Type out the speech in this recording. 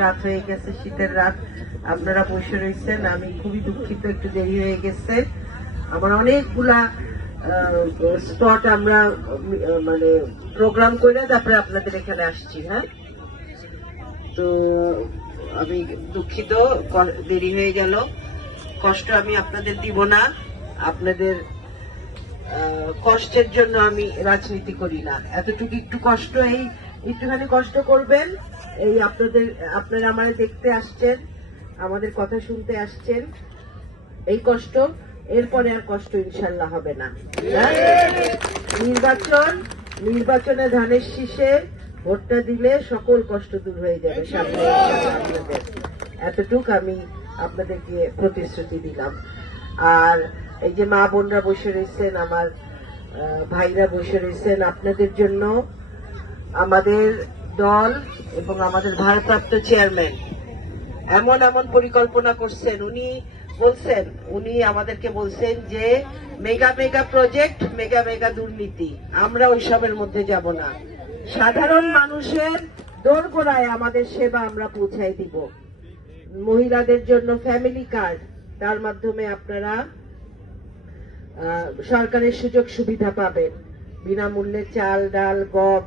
রাত হয়ে গেছে, শীতের রাত, আপনারা বসে রয়েছেন। আমি খুবই দুঃখিত, একটু দেরি হয়ে গেছে। আমার অনেকগুলা স্পট আমরা মানে প্রোগ্রাম করে তারপরে আপনাদের এখানে আসছি। হ্যাঁ, তো আমি দুঃখিত, দেরি হয়ে গেল। কষ্ট আমি আপনাদের দিব না। আপনাদের কষ্টের জন্য আমি রাজনীতি করি না। এতটুকু একটু কষ্ট, এই একটুখানি কষ্ট করবেন। এই আপনারা আমাদের দেখতে আসছেন, আমাদের কথা শুনতে আসছেন, এই কষ্ট, এরপরে আর কষ্ট ইনশাল্লাহ হবে না। নির্বাচনে ধানের শীষে ভোটটা দিলে সকল কষ্ট দূর হয়ে যাবে সামনে। আপনাদের এতটুক আমি আপনাদেরকে প্রতিশ্রুতি দিলাম। আর এই যে মা বোনরা বসে রয়েছেন, আমার ভাইরা বসে রয়েছেন, আপনাদের জন্য আমাদের দল এবং আমাদের ভারপ্রাপ্ত চেয়ারম্যান এমন এমন পরিকল্পনা করছেন। উনি আমাদেরকে বলছেন যে mega mega project, mega mega দুর্নীতি, আমরা ওইসবের মধ্যে যাব না। সাধারণ মানুষের দোরগোড়ায় আমাদের সেবা আমরা পৌঁছাই দিব। মহিলাদের জন্য ফ্যামিলি কার্ড, তার মাধ্যমে আপনারা সরকারের সুযোগ সুবিধা পাবেন। বিনামূল্যে চাল, ডাল, গম,